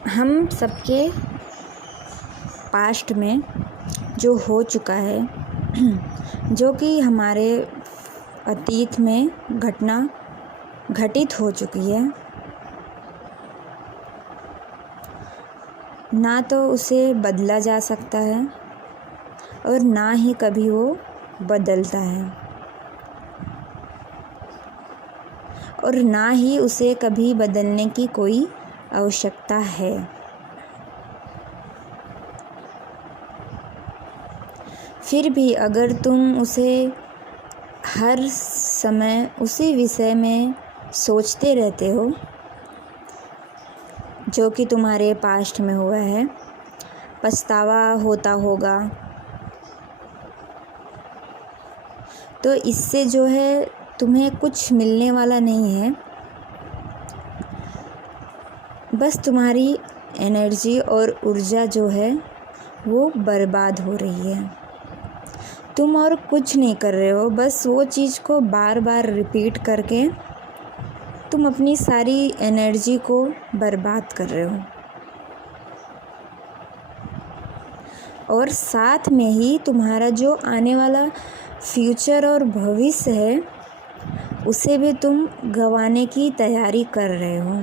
हम सबके पास्ट में जो हो चुका है, जो कि हमारे अतीत में घटना घटित हो चुकी है, ना तो उसे बदला जा सकता है और ना ही कभी वो बदलता है, और ना ही उसे कभी बदलने की कोई आवश्यकता है। फिर भी अगर तुम उसे हर समय उसी विषय में सोचते रहते हो जो कि तुम्हारे पास्ट में हुआ है, पछतावा होता होगा, तो इससे जो है तुम्हें कुछ मिलने वाला नहीं है। बस तुम्हारी एनर्जी और ऊर्जा जो है वो बर्बाद हो रही है। तुम और कुछ नहीं कर रहे हो, बस वो चीज़ को बार बार रिपीट करके तुम अपनी सारी एनर्जी को बर्बाद कर रहे हो, और साथ में ही तुम्हारा जो आने वाला फ्यूचर और भविष्य है उसे भी तुम गंवाने की तैयारी कर रहे हो।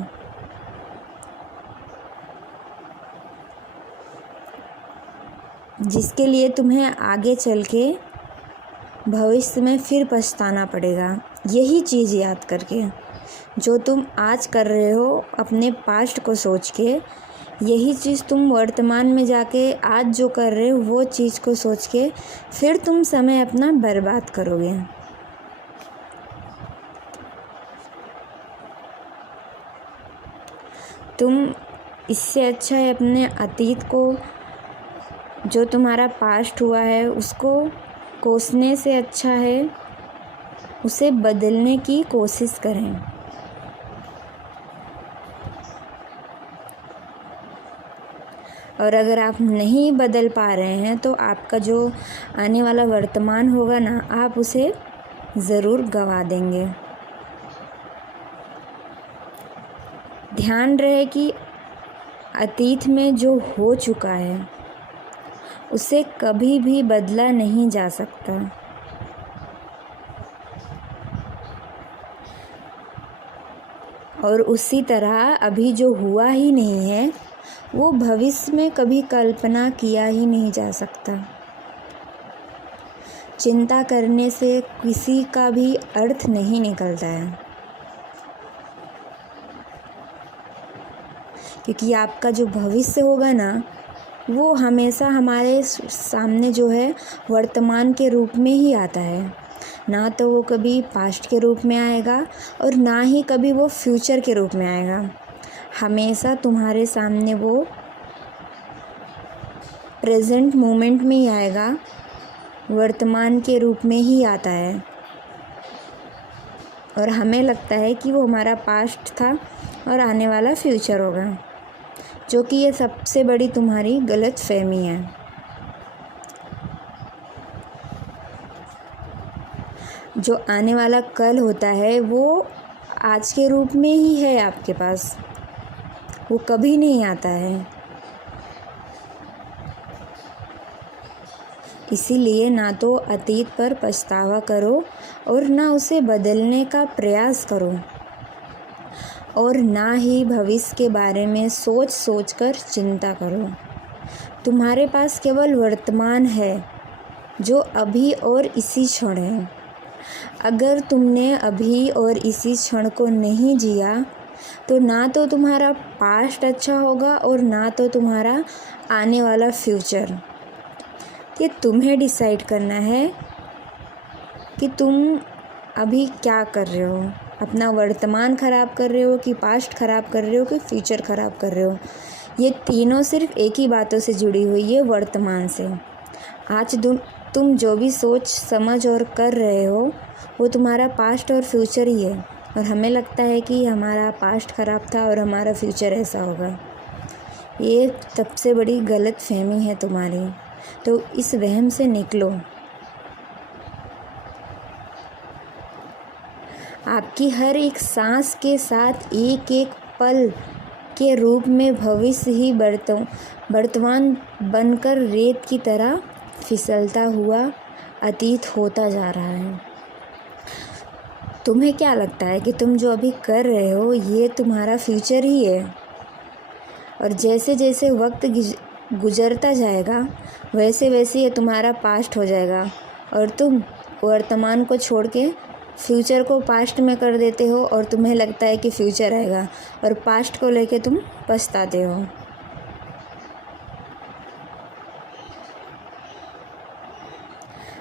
जिसके लिए तुम्हें आगे चल के भविष्य में फिर पछताना पड़ेगा। यही चीज़ याद करके जो तुम आज कर रहे हो अपने पास्ट को सोच के, यही चीज़ तुम वर्तमान में जाके आज जो कर रहे हो वो चीज़ को सोच के फिर तुम समय अपना बर्बाद करोगे। तुम इससे अच्छा है अपने अतीत को, जो तुम्हारा पास्ट हुआ है, उसको कोसने से अच्छा है उसे बदलने की कोशिश करें। और अगर आप नहीं बदल पा रहे हैं तो आपका जो आने वाला वर्तमान होगा ना, आप उसे ज़रूर गंवा देंगे। ध्यान रहे कि अतीत में जो हो चुका है उसे कभी भी बदला नहीं जा सकता, और उसी तरह अभी जो हुआ ही नहीं है वो भविष्य में कभी कल्पना किया ही नहीं जा सकता। चिंता करने से किसी का भी अर्थ नहीं निकलता है, क्योंकि आपका जो भविष्य होगा ना वो हमेशा हमारे सामने जो है वर्तमान के रूप में ही आता है, ना तो वो कभी पास्ट के रूप में आएगा और ना ही कभी वो फ्यूचर के रूप में आएगा। हमेशा तुम्हारे सामने वो प्रेजेंट मोमेंट में ही आएगा, वर्तमान के रूप में ही आता है, और हमें लगता है कि वो हमारा पास्ट था और आने वाला फ्यूचर होगा, जो कि ये सबसे बड़ी तुम्हारी गलत फहमी है। जो आने वाला कल होता है वो आज के रूप में ही है आपके पास, वो कभी नहीं आता है। इसीलिए ना तो अतीत पर पछतावा करो और ना उसे बदलने का प्रयास करो, और ना ही भविष्य के बारे में सोच सोच कर चिंता करो। तुम्हारे पास केवल वर्तमान है जो अभी और इसी क्षण है। अगर तुमने अभी और इसी क्षण को नहीं जिया तो ना तो तुम्हारा पास्ट अच्छा होगा और ना तो तुम्हारा आने वाला फ्यूचर। ये तुम्हें डिसाइड करना है कि तुम अभी क्या कर रहे हो, अपना वर्तमान ख़राब कर रहे हो कि पास्ट ख़राब कर रहे हो कि फ्यूचर ख़राब कर रहे हो। ये तीनों सिर्फ एक ही बातों से जुड़ी हुई है, वर्तमान से। आज तुम जो भी सोच समझ और कर रहे हो वो तुम्हारा पास्ट और फ्यूचर ही है, और हमें लगता है कि हमारा पास्ट ख़राब था और हमारा फ्यूचर ऐसा होगा। ये सबसे बड़ी गलत फहमी है तुम्हारी, तो इस वहम से निकलो। आपकी हर एक सांस के साथ एक एक पल के रूप में भविष्य ही वर्तमान बनकर रेत की तरह फिसलता हुआ अतीत होता जा रहा है। तुम्हें क्या लगता है कि तुम जो अभी कर रहे हो ये तुम्हारा फ्यूचर ही है, और जैसे जैसे वक्त गुजरता जाएगा वैसे वैसे ये तुम्हारा पास्ट हो जाएगा, और तुम वर्तमान को छोड़ के फ्यूचर को पास्ट में कर देते हो, और तुम्हें लगता है कि फ्यूचर आएगा, और पास्ट को लेके तुम पछताते हो।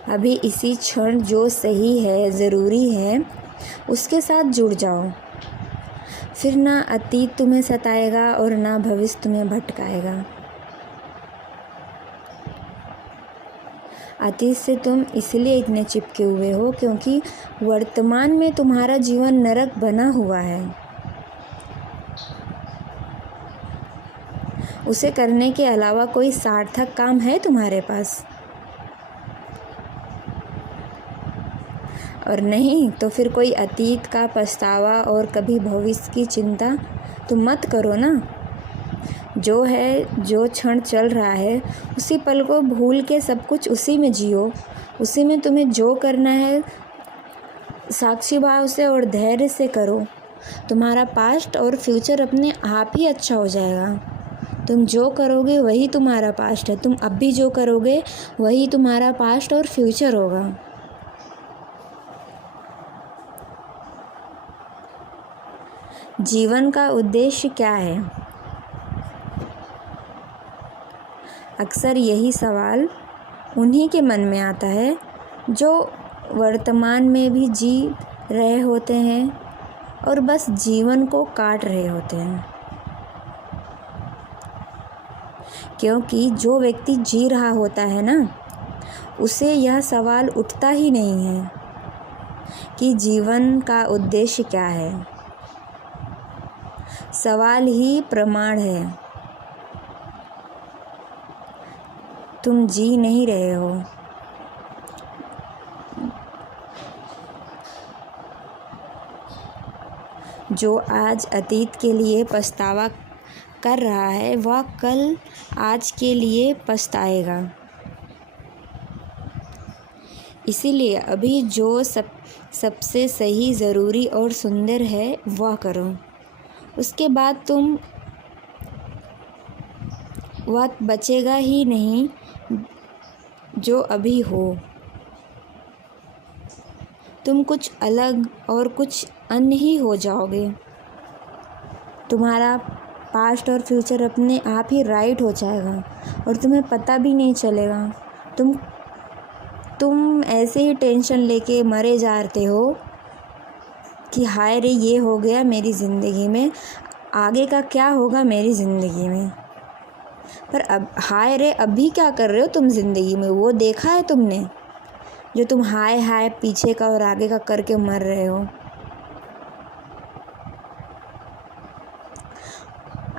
अभी इसी क्षण जो सही है, ज़रूरी है, उसके साथ जुड़ जाओ। फिर ना अतीत तुम्हें सताएगा और ना भविष्य तुम्हें भटकाएगा। अतीत से तुम इसलिए इतने चिपके हुए हो क्योंकि वर्तमान में तुम्हारा जीवन नरक बना हुआ है। उसे करने के अलावा कोई सार्थक काम है तुम्हारे पास? और नहीं तो फिर कोई अतीत का पछतावा और कभी भविष्य की चिंता तुम मत करो ना। जो है, जो क्षण चल रहा है, उसी पल को भूल के सब कुछ उसी में जियो। उसी में तुम्हें जो करना है साक्षी भाव से और धैर्य से करो। तुम्हारा पास्ट और फ्यूचर अपने आप ही अच्छा हो जाएगा। तुम जो करोगे वही तुम्हारा पास्ट है। तुम अब भी जो करोगे वही तुम्हारा पास्ट और फ्यूचर होगा। जीवन का उद्देश्य क्या है? अक्सर यही सवाल उन्हीं के मन में आता है जो वर्तमान में भी जी रहे होते हैं और बस जीवन को काट रहे होते हैं। क्योंकि जो व्यक्ति जी रहा होता है ना, उसे यह सवाल उठता ही नहीं है कि जीवन का उद्देश्य क्या है। सवाल ही प्रमाण है। तुम जी नहीं रहे हो। जो आज अतीत के लिए पछतावा कर रहा है वह कल आज के लिए पछताएगा। इसीलिए अभी जो सबसे सही, ज़रूरी और सुंदर है वह करो। उसके बाद तुम वक्त बचेगा ही नहीं जो अभी हो। तुम कुछ अलग और कुछ अन्य ही हो जाओगे। तुम्हारा पास्ट और फ्यूचर अपने आप ही राइट हो जाएगा और तुम्हें पता भी नहीं चलेगा। तुम ऐसे ही टेंशन लेके मरे जाते हो कि हाय रे ये हो गया मेरी ज़िंदगी में, आगे का क्या होगा मेरी ज़िंदगी में। पर अब हाय रे अभी क्या कर रहे हो तुम ज़िंदगी में, वो देखा है तुमने? जो तुम हाय हाय पीछे का और आगे का करके मर रहे हो।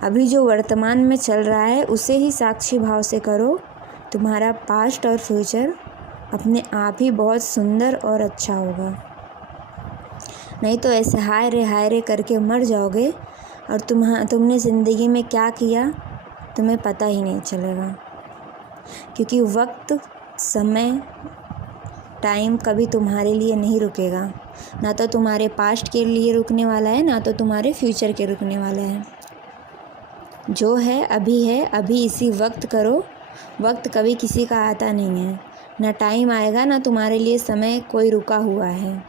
अभी जो वर्तमान में चल रहा है उसे ही साक्षी भाव से करो। तुम्हारा पास्ट और फ्यूचर अपने आप ही बहुत सुंदर और अच्छा होगा। नहीं तो ऐसे हाय रे करके मर जाओगे और तुमने ज़िंदगी में क्या किया तुम्हें पता ही नहीं चलेगा। क्योंकि वक्त, समय, टाइम कभी तुम्हारे लिए नहीं रुकेगा। ना तो तुम्हारे पास्ट के लिए रुकने वाला है, ना तो तुम्हारे फ्यूचर के रुकने वाला है। जो है, अभी इसी वक्त करो। वक्त कभी किसी का आता नहीं है। ना टाइम आएगा, ना तुम्हारे लिए समय कोई रुका हुआ है।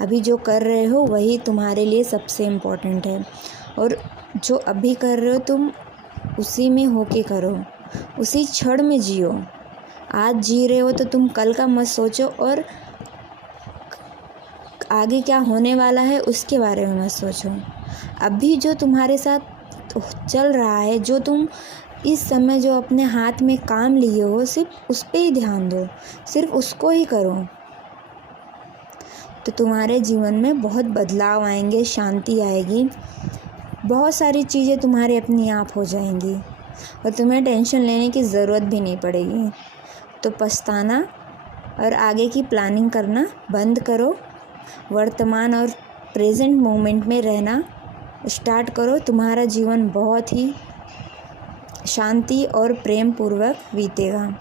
अभी जो कर रहे हो वही तुम्हारे लिए सबसे इम्पोर्टेंट है। और जो अभी कर रहे हो तुम उसी में होके करो, उसी क्षण में जियो। आज जी रहे हो तो तुम कल का मत सोचो और आगे क्या होने वाला है उसके बारे में मत सोचो। अभी जो तुम्हारे साथ चल रहा है, जो तुम इस समय जो अपने हाथ में काम लिए हो, सिर्फ उस पे ही ध्यान दो, सिर्फ उसको ही करो। तो तुम्हारे जीवन में बहुत बदलाव आएंगे, शांति आएगी, बहुत सारी चीज़ें तुम्हारे अपने आप हो जाएंगी और तुम्हें टेंशन लेने की ज़रूरत भी नहीं पड़ेगी। तो पछताना और आगे की प्लानिंग करना बंद करो। वर्तमान और प्रेजेंट मोमेंट में रहना स्टार्ट करो। तुम्हारा जीवन बहुत ही शांति और प्रेम पूर्वक बीतेगा।